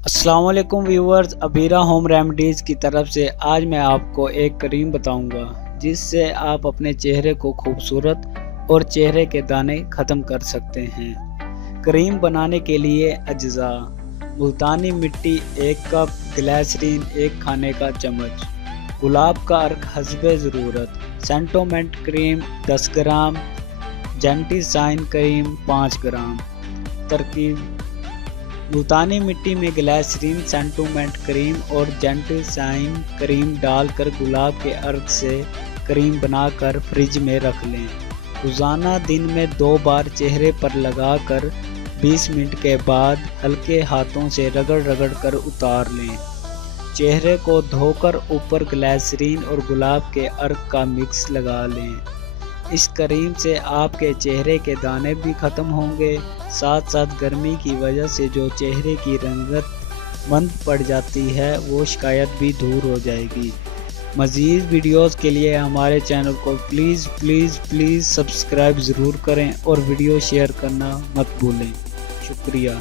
السلام علیکم viewers, ابیرہ home remedies کی طرف سے آج میں آپ کو ایک کریم بتاؤں گا جس سے آپ اپنے چہرے کو خوبصورت اور چہرے کے دانے ختم کر سکتے ہیں۔ کریم بنانے کے لیے اجزاء: ملتانی مٹی 1 کپ، گلیسرین 1 کھانے کا چمچ، گلاب کا عرق حسب ضرورت، سینٹومنٹ کریم 10 گرام، جینٹی سائن کریم 5 گرام۔ ترکیب: ملتانی مٹی میں گلیسرین، سینٹومنٹ کریم اور جینٹی سائن کریم ڈال کر گلاب کے عرق سے کریم بنا کر فریج میں رکھ لیں۔ روزانہ دن میں 2 بار چہرے پر لگا کر 20 منٹ کے بعد ہلکے ہاتھوں سے رگڑ کر اتار لیں۔ چہرے کو دھو کر اوپر گلیسرین اور گلاب کے عرق کا مکس لگا لیں۔ اس کریم سے آپ کے چہرے کے دانے بھی ختم ہوں گے، ساتھ گرمی کی وجہ سے جو چہرے کی رنگت مند پڑ جاتی ہے وہ شکایت بھی دور ہو جائے گی۔ مزید ویڈیوز کے لیے ہمارے چینل کو پلیز سبسکرائب ضرور کریں اور ویڈیو شیئر کرنا مت بھولیں۔ شکریہ۔